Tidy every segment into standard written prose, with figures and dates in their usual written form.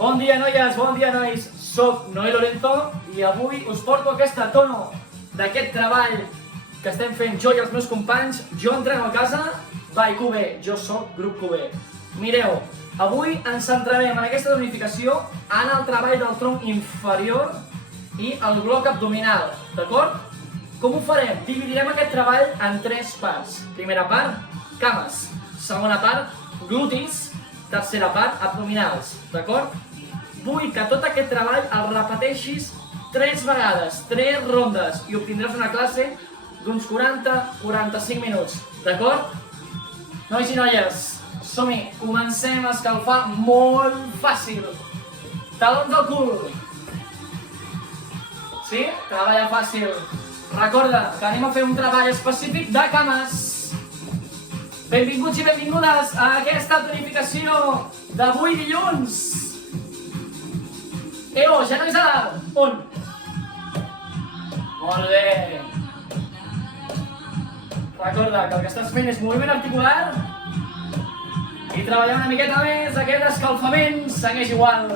Bon dia, noies, bon dia, nois. Soc Noé Lorenzo i avui us porto aquesta tono d'aquest treball que estem fent jo i els meus companys. Jo entreno a casa, by QB, jo soc grup QB. Mireu, avui ens centrarem en aquesta tonificació en el treball del tronc inferior i el bloc abdominal, d'acord? Com ho farem? Dividirem aquest treball en 3 parts. Primera part, cames. Segona part, glutis. Tercera part, abdominals, d'acord? Vull que tot aquest treball el repeteixis 3 vegades, 3 rondes, i obtindràs una classe d'uns 40-45 minuts, d'acord? Nois i noies, som-hi, comencem a escalfar molt fàcil. Talons al cul. Sí? Treballa fàcil. Recorda que anem a fer un treball específic de cames. Benvinguts i benvingudes a aquesta tonificació d'avui dilluns. Ja no és a dalt. On? Molt bé. Recorda que el que estàs fent és moviment articular i treballar una miqueta més aquest escalfament segueix igual.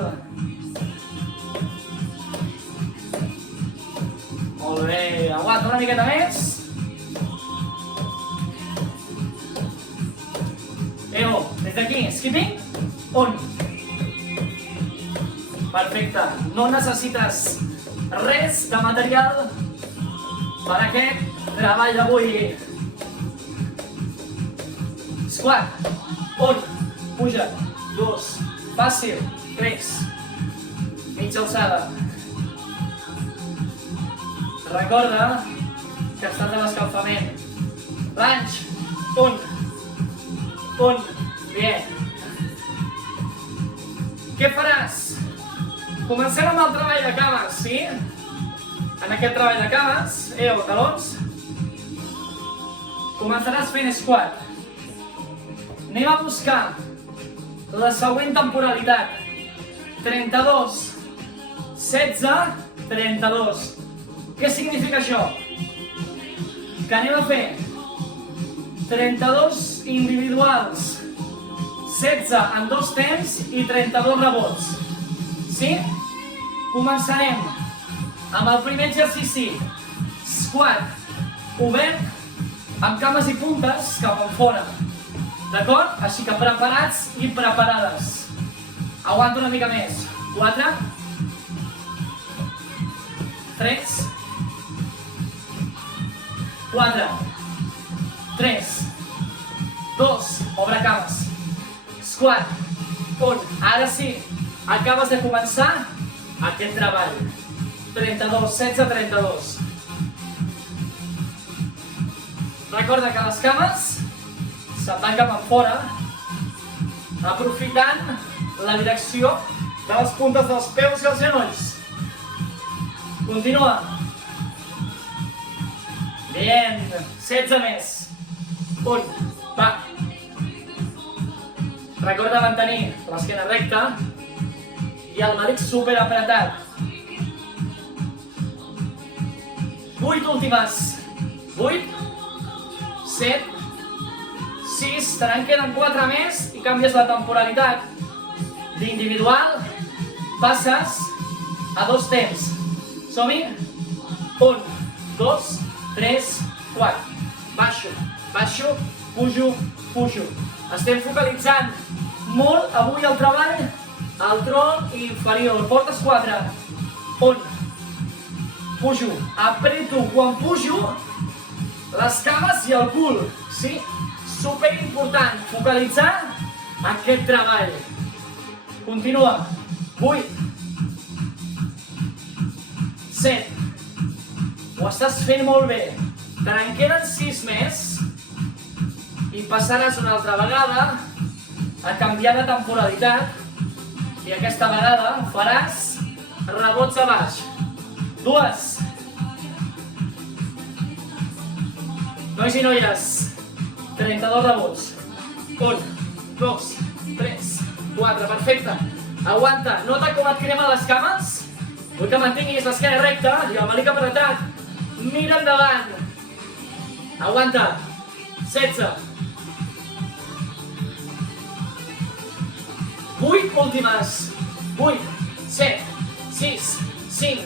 Molt bé, aguanta una miqueta més. Des d'aquí, skipping, on? Perfecte, no necessites res de material per aquest treball d'avui. Squat, on? Puja, 2, fàcil, 3, mitja alçada. Recorda que estàs a l'escalfament. Lunge, on? Bé. Què faràs? Comencem amb el treball de cames, sí? En aquest treball de cames, talons, començaràs fent squat. Anem a buscar la següent temporalitat. 32, 16, 32. Què significa això? Que anem a fer 32 individuals, 16 en 2 temps i 32 rebots. Sí? Començarem amb el primer exercici. Squat obert amb cames i puntes cap enfora. D'acord? Així que preparats i preparades. Aguanta una mica més. 4, 3, 4, 3, 2, obre cames. Squat, on? Ara sí, acabes de començar aquest treball. 32, 16, 32. Recorda que les cames se'n van cap enfora, aprofitant la direcció de les puntes dels peus i els genolls. Continua. Bien, 16 més. Un, va. Recorda mantenir l'esquena recta i el melic super apretat. 8 últimes. 8, 7, 6, te n'en queden 4 més i canvies la temporalitat. D'individual passes a 2 temps. Som-hi? 1, 2, 3, 4. Baixo, pujo. Estem focalitzant molt avui el treball al tronc inferior. Portes 4. 1. Pujo. Apreto quan pujo les cames i el cul. Sí? Super important. Focalitzar aquest treball. Continua. 8. 7. Ho estàs fent molt bé. Te n'en queden 6 més i passaràs una altra vegada a canviar de temporalitat i aquesta vegada faràs rebots a baix. 2. Nois i noies, 32 rebots. 1, 2, 3, 4, perfecte. Aguanta, nota com et cremen les cames? Vull que mantinguis l'esquena recta i el melic apretat. Mira endavant. Aguanta. 16. 8 últimes. 8, 7, 6, 5,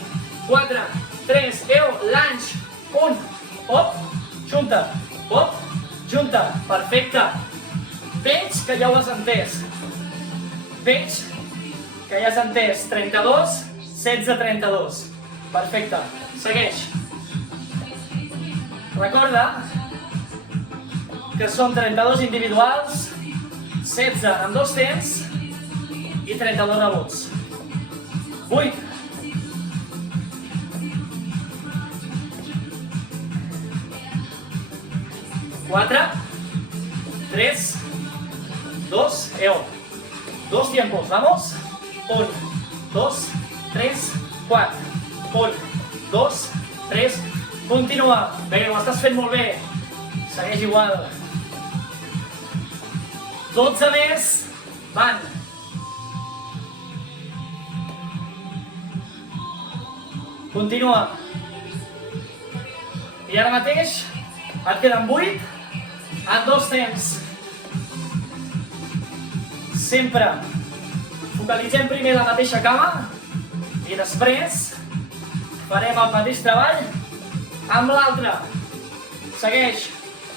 4, 3, 10, lunge, 1, hop, junta, hop, junta, perfecte. Veig que ja ho has entès. Veig que ja has entès. 32, 16, 32. Perfecte. Segueix. Recorda que són 32 individuals, 16 amb 2 temps i 32 rebots. 8. 4, 3, 2, 2 tiempos, vamos. 1, 2, 3, 4. 1, 2, 3, continua. Bé, ho estàs fent molt bé. Segueix igual. 12 més. Van. Continua. I ara mateix et queden 8 en 2 temps. Sempre focalitzem primer la mateixa cama i després farem el mateix treball amb l'altra. Segueix.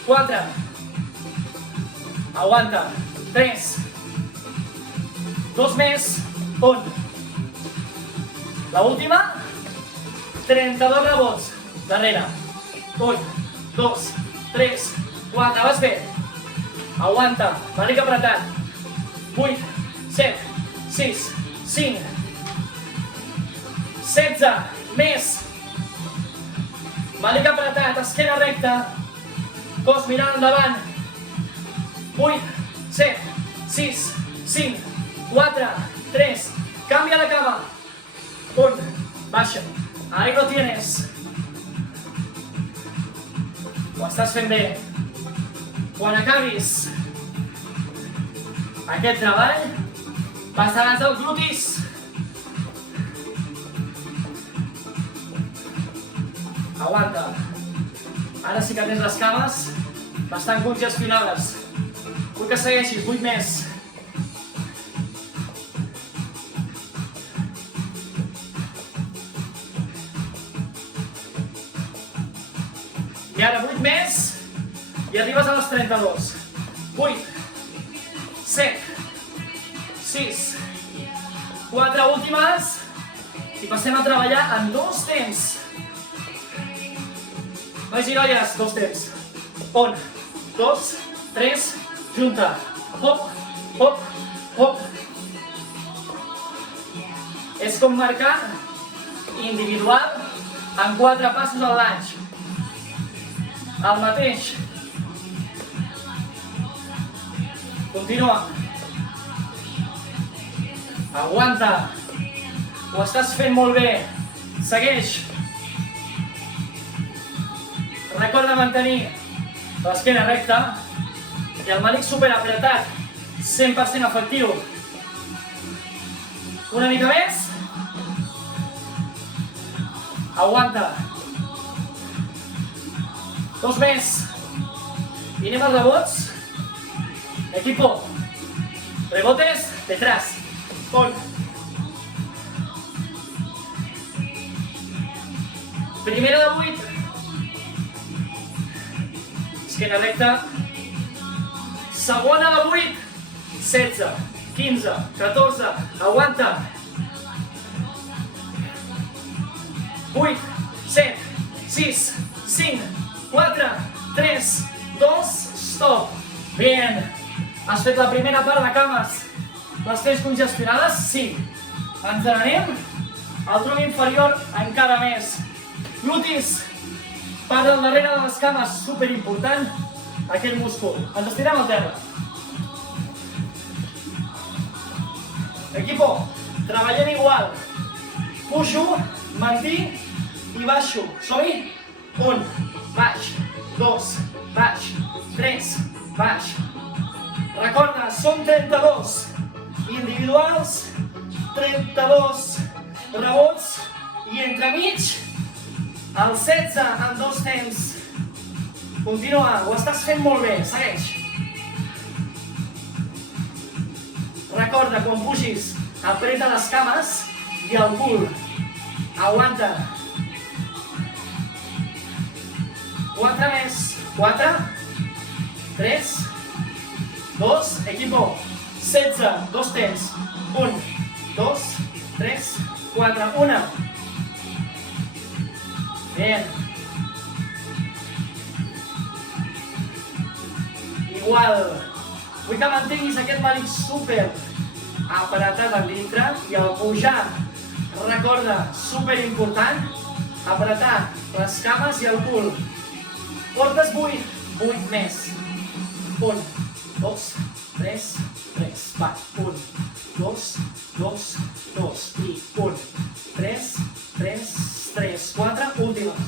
4. Aguanta. 3. 2 més. 1. L'última. 32 rebots. Darrere. 1, 2, 3, 4. Vas bé. Aguanta. Mànic apretat. 8, 7, 6, 5, 16. Més. Mànic apretat. Esquena recta. Cos mirant endavant. 8, 7, 6, 5, 4, 3. Canvia la cama. 1. Baixa. Ahí lo tienes. Ho estàs fent bé. Quan acabis aquest treball, passaràs als glutis. Aguanta. Ara sí que tens les cames bastant congestionades. Vull que segueixis, 8 més. I ara 8 més i arribes a les 32. 8, 7, 6, 4 últimes i passem a treballar en 2 temps. Nois i noies, 2 temps. 1, 2, 3, junta. Hop, hop, hop. És com marcar individual en 4 passos al lunge. El mateix. Continua. Aguanta. Ho estàs fent molt bé. Segueix. Recorda mantenir l'esquena recta i el mànic superapretat. 100% efectiu. Una mica més. Aguanta. 2 més. I anem als rebots. Equipo. Rebotes detrás. 1. Primera de 8. Esquena recta. Segona de 8. 16, 15, 14. Aguanta. 8, 7, 6, 5, 4, 3, 2, stop. Bien. Has fet la primera part de cames. Les tens congestionades? Sí. Ens n'anem al tronc inferior encara més. Glutis. Part del darrere de les cames, superimportant. Aquest múscul. Ens estirem al terra. Equipo, treballem igual. Pujo, mantinc i baixo. Som-hi? 1, baix, 2, baix, 3, baix. Recorda, som 32 individuals, 32 rebots i entremig el 16 en 2 temps. Continua, ho estàs fent molt bé, segueix. Recorda, quan pugis apreta les cames i el cul. Aguanta. 4 més. 4, 3, 2, equipo. 16, 2 temps. 1, 2, 3, 4, 1. Bien. Igual. Vull que mantinguis aquest mànic super apretat en dintre i al pujar, recorda, super important, apretar les cames i el cul. Portes 8, 8 més. 1, 2, 3, 3, va, 1, 2, 2, 2 i 1, 3, 3, 3, 4, últimes.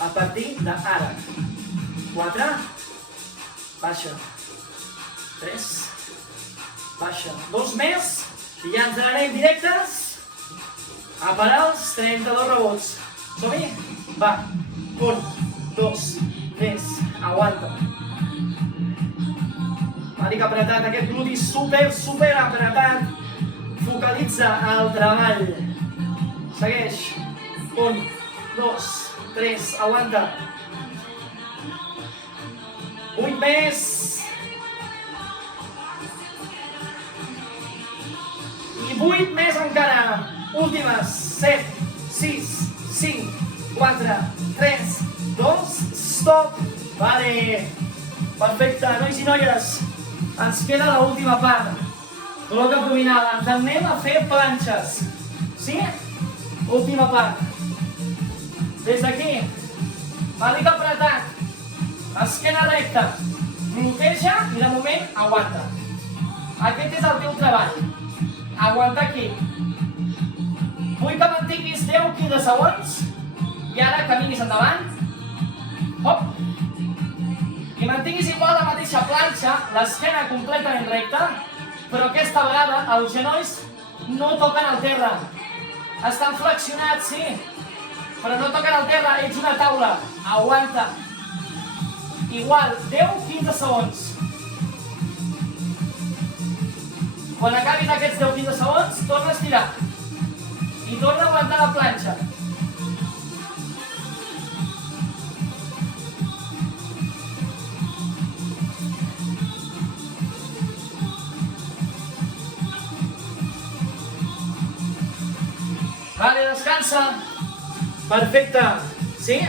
A partir d'ara. 4, baixa. 3, baixa. 2 més i ja ens n'anem directes a parar els 32 rebots. Som-hi? Va. 1, 2, 3, aguanta. Mànic apretat, aquest gludi super apretat. Focalitza el treball. Segueix. 1, 2, 3, aguanta. 8 més. I 8 més encara. Últimes. 7, 6, 5, 4, 3, 2, stop. Vale. Perfecte, nois i noies. Ens queda l'última part. Bloc abdominal. Ens anem a fer planxes. Sí? Última part. Des d'aquí. Mànic apretat. Esquena recta. Bloqueja i de moment aguanta. Aquest és el teu treball. Aguanta aquí. Vull que mantinguis 10-15 segons i ara caminis endavant. Hop. I mantinguis igual la mateixa planxa, l'esquena completament recta, però aquesta vegada els genolls no toquen el terra. Estan flexionats, sí, però no toquen el terra, ets una taula. Aguanta. Igual, 10-15 segons. Quan acabis aquests 10-15 segons, torna a estirar. I torna a aguantar la planxa. Vale, descansa. Perfecte. Sí?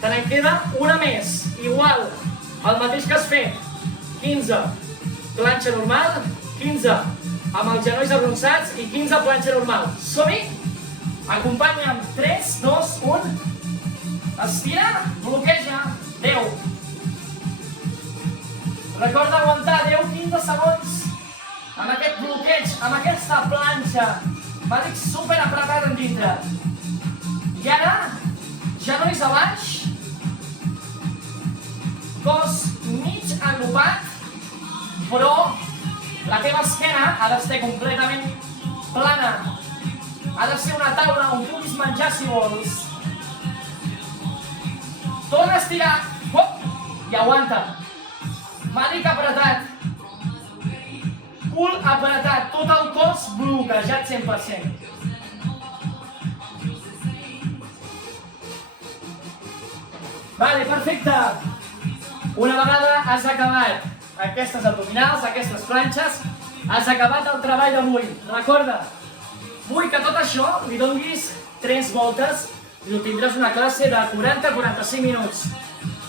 Te n'en queda una més. Igual, el mateix que has fet. 15. Planxa normal. 15 amb els genolls arronsats i 15 planxa normal. Som-hi? Acompanya'm. 3, 2, 1. Estira, bloqueja. 10. Recorda aguantar 10-15 segons amb aquest bloqueig, amb aquesta planxa. Mànic super apretat en dintre. I ara, genolls a baix, cos mig agrupat, però la teva esquena ha d'estar completament plana. Ha de ser una taula on puguis menjar si vols. Torna a estirar. I aguanta. Mànic apretat. Cul apretat. Tot el cos bloquejat 100%. Vale, perfecte. Una vegada has acabat aquestes abdominals, aquestes planxes, has acabat el treball d'avui. Recorda, vull que tot això li donguis 3 voltes i obtindràs una classe de 40-45 minuts.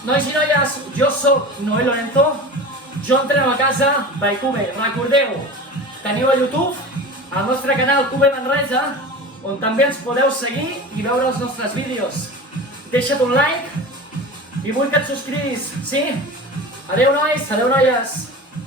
Nois i noies, jo soc Noel Lorenzo, jo entreno a casa by Cube. Recordeu, teniu a YouTube el nostre canal Cube Manresa, on també ens podeu seguir i veure els nostres vídeos. Deixa't un like i vull que et subscriguis, sí? Adeu nois, adeu noies!